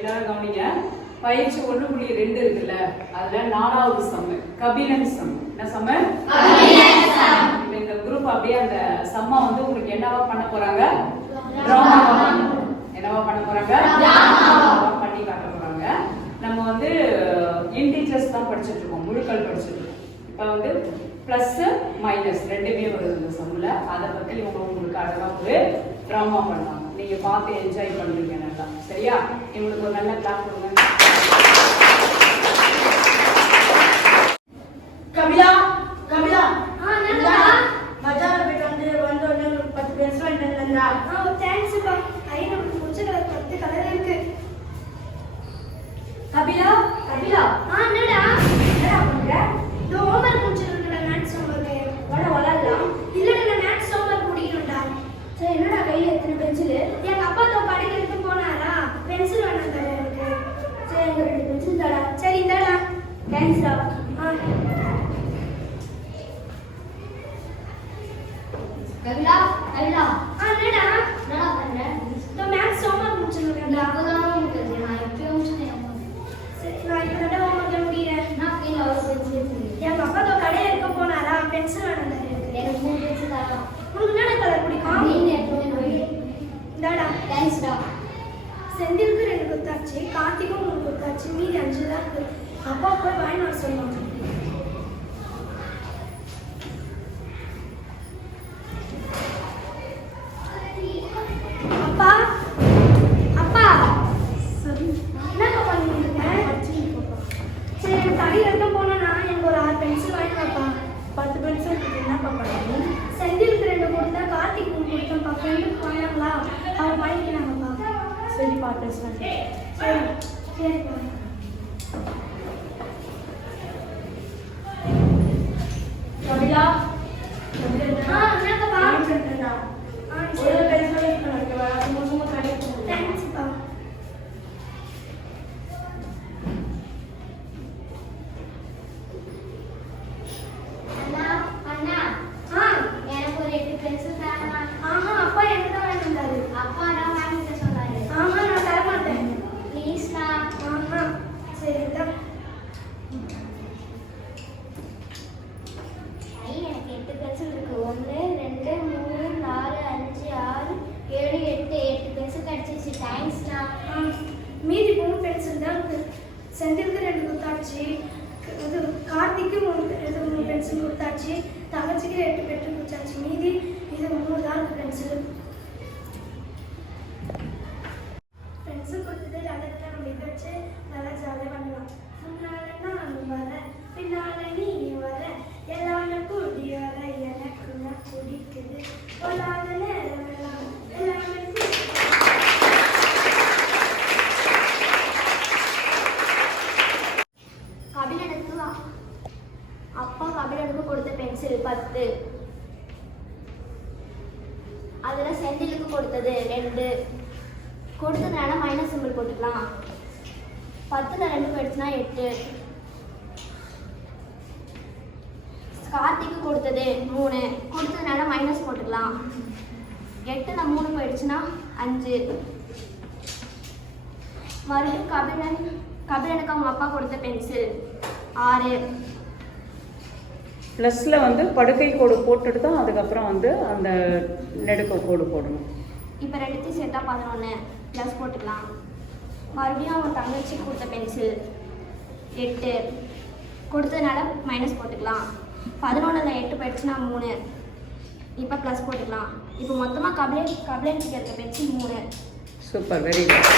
எல்லாரும் கவனிங்க. பயிற்சி 1.2 இருக்குல்ல, அதுல 4வது சம்மு கபிலன் சம். என்ன சம்மு? இந்த குரூப் அப்படியே அந்த சம்மா வந்து உங்களுக்கு என்னவா பண்ண போறாங்க? டிராமாவா என்னவா பண்ண போறாங்க? டிராமாவா பண்ணி காட்ட போறாங்க. நம்ம வந்து இன்டிஜர்ஸ் தான் படிச்சுட்டு இருக்கோம், முழுக்கள் படிச்சுட்டு இருக்கோம். இப்போ வந்து பிளஸ் மைனஸ் ரெண்டுமே வருது இந்த சம்மில். அதை பற்றி இவங்க உங்களுக்கு அழகாக ஒரு ட்ராமா பண்ணுவாங்க. நீங்கள் பார்த்து என்ஜாய் பண்ணுறீங்க நல்லா. சரியா? இவங்களுக்கு ஒரு நல்ல கிளாப் கொடுங்க. கபிலா கபிலா பஜார் போயிட்டு வந்து ஒரு 10 பென்சில் வாங்கிட்டு வந்தா. தேங்க்ஸ்ப்பா. ஐ நமக்கு பிடிச்ச கலர் 10 கலர் இருக்கு. கபிலா கபிலா என்னடா பண்ற? இந்த ஹோம்வொர்க் முடிச்சிருக்கடா, மேத்ஸ் ஹோம்வொர்க். வளரலாம் இல்லடா, நான் மேத்ஸ் ஹோம்வொர்க் முடிக்கணும்டா. சரி, என்னடா கையில எத்தனை பென்சில்? எங்க அப்பா தோ படிக்கிறதுக்கு போனாரா, பென்சில் வேணும் தர எனக்கு. சரி, எங்க 2 பென்சில் தரா. சரி இந்தாடா. தேங்க்ஸ்டா. கபிலா கபிலா என்னடா என்னடா பண்ற? இந்த மேத்ஸ் ஹோம்வொர்க் முடிச்சிருக்கடா. அப்பதான் முடிஞ்சது. நான் எப்பயும் முடிச்சிட்டேன். சரி, நான் இப்ப தான் ஹோம்வொர்க் முடிக்கிறேன். நான் கையில ஒரு பென்சில். எங்க அப்பா தோ கடையில இருக்க போனாரா, பென்சில் வேணும் தர எனக்கு. எனக்கு 3 பென்சில் தரா. உனக்கு என்னடா கலர் பிடிக்கும்? நீ எப்பவும் போய். இந்தாடா. தேங்க்ஸ்டா. செந்திலுக்கு 2 குத்தாச்சு, கார்த்திக்கும் 3 குத்தாச்சு, மீதி 5 தான் இருக்கு. அப்பா போய் வாங்கி வர சொல்லுவாங்க. அப்பா அப்பா என்னப்பா பண்ணிட்டு சரி, எனக்கு கடையில் இருக்க போனோன்னா எனக்கு ஒரு 6 பென்சில் வாங்கி வைப்பா. 10 பென்சில் என்னப்பா பண்ணுறீங்க? செந்திலுக்கு 2 கொடுத்தா, கார்த்திக் 3 கொடுத்தேன்ப்பா. ஃப்ரெண்டுக்கு வாங்கினாங்களா, அவங்க வாங்கிக்கிறாங்கப்பா. சரிப்பா, பேசுகிறேன். சரி சரிப்பா. கபிலா என்னப்பா? சொல்லிட்டேன்டா. சரி. ஒரு பென்சில் இருக்கு. சும்மா கடைக்கு போகிறேன். தேங்க்ஸ்ப்பா. எனக்கு ஒரு 8 பென்சில் தானா? ஆஹா, அப்பா எனக்கு தான் வாங்கி வந்தாரு. அப்பா தான் வாங்கிட்டு சொன்னாரு. ஆஹா, நான் தர மாட்டேன். ப்ளீஸ்ண்ணா. ஆஹா, சரி தான். எனக்கு 8 பென்சில் இருக்கு. 1 2 3 4 5 6 7 8 பென்சில் கிடைச்சிச்சு. தேங்க்ஸ்ண்ணா. மீதி 3 பென்சில் தான் இருக்கு. செந்திலுக்கு 2 குத்தாச்சு, இது கார்த்திக்கு 3 பென்சில் கொடுத்தாச்சு, தங்கச்சிக்கு 2 பென்சில் கொடுத்தாச்சு. மீதி இது 3 தான் இருக்கு பென்சில். பென்சில் கொடுத்தது நல்லதுன்னா நம்ம இதை வச்சு நல்லா ஜாலியாக பண்ணலாம். முன்னால நான் வர, பின்னால நீ வர, எல்லாமே கூடி வர, எனக்கு நான் பிடிக்குது. பொல்லாத நேரம் எல்லாம் எல்லாமே கபிலனுக்கு அப்பா கபிலனுக்கு கொடுத்த பென்சில் 10. அதில் செந்திலுக்கு கொடுத்தது 2. கொடுத்ததுனால மைனஸ் சிம்பிள் போட்டுக்கலாம். 10ல் 2 போயிடுச்சுன்னா 8. கார்த்திக்கு கொடுத்தது 3. கொடுத்ததுனால மைனஸ் போட்டுக்கலாம். 8ல் 3 போயிடுச்சுன்னா 5. மறுபடியும் கபிலனுக்கு அவங்க அப்பா கொடுத்த பென்சில் 6. ப்ளஸில் வந்து படுக்கை கோடு போட்டுட்டு தான் அதுக்கப்புறம் வந்து அந்த நெடுக்க கோடு போடணும். இப்போ 2 சேர்த்தா 11 ப்ளஸ் போட்டுக்கலாம். மறுபடியும் அவங்க தங்கச்சி கொடுத்த பென்சில் 8. கொடுத்ததுனால மைனஸ் போட்டுக்கலாம். 11ல் 8 போயிடுச்சுன்னா 3. இப்போ ப்ளஸ் போட்டுக்கலாம். இப்போ மொத்தமாக கபிலனுக்கு இருக்க பென்சில் 3. Super, very good.